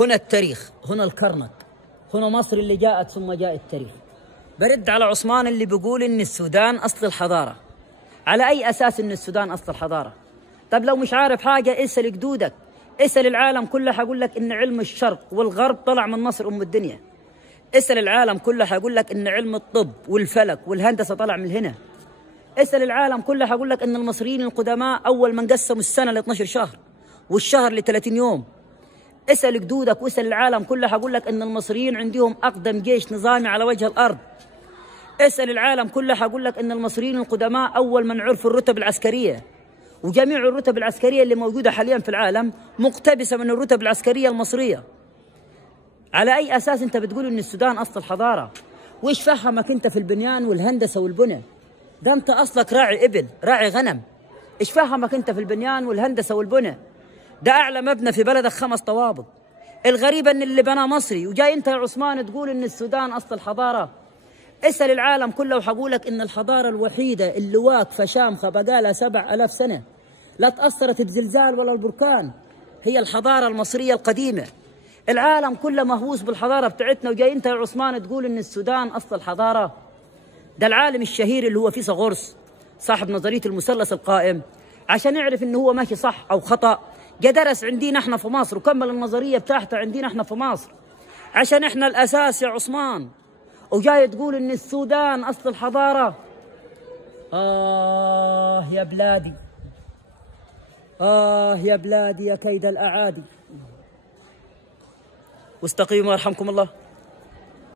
هنا التاريخ، هنا الكرنك، هنا مصر اللي جاءت ثم جاء التاريخ. برد على عثمان اللي بيقول إن السودان أصل الحضارة. على أي أساس إن السودان أصل الحضارة؟ طب لو مش عارف حاجة اسأل جدودك، اسأل العالم كله حيقول لك إن علم الشرق والغرب طلع من مصر أم الدنيا. اسأل العالم كله حيقول لك إن علم الطب والفلك والهندسة طلع من هنا. اسأل العالم كله حيقول لك إن المصريين القدماء أول من قسموا السنة ل 12 شهر والشهر ل 30 يوم. اسأل جدودك واسأل العالم كله حيقول لك إن المصريين عندهم أقدم جيش نظامي على وجه الأرض. اسأل العالم كله حيقول لك إن المصريين القدماء أول من عرفوا الرتب العسكرية، وجميع الرتب العسكرية اللي موجودة حاليا في العالم مقتبسة من الرتب العسكرية المصرية. على أي أساس أنت بتقول إن السودان أصل الحضارة؟ وإيش فهمك أنت في البنيان والهندسة والبنى؟ ده أنت أصلك راعي إبل، راعي غنم. إيش فهمك أنت في البنيان والهندسة والبنى؟ ده أعلى مبنى في بلدك 5 طوابق. الغريبة إن اللي بناه مصري، وجاي أنت يا عثمان تقول إن السودان أصل الحضارة. اسأل العالم كله وحقولك إن الحضارة الوحيدة اللي واقفة شامخة بقالها 7000 سنة لا تأثرت بزلزال ولا البركان هي الحضارة المصرية القديمة. العالم كله مهووس بالحضارة بتاعتنا، وجاي أنت يا عثمان تقول إن السودان أصل الحضارة. ده العالم الشهير اللي هو فيثاغورس صاحب نظرية المثلث القائم، عشان يعرف إنه هو ماشي صح أو خطأ جا درس عندنا إحنا في مصر وكمل النظرية بتاعته عندنا إحنا في مصر، عشان إحنا الأساس يا عثمان. وجاي تقول إن السودان أصل الحضارة. يا بلادي، يا بلادي يا كيد الأعادي. واستقيموا يرحمكم الله.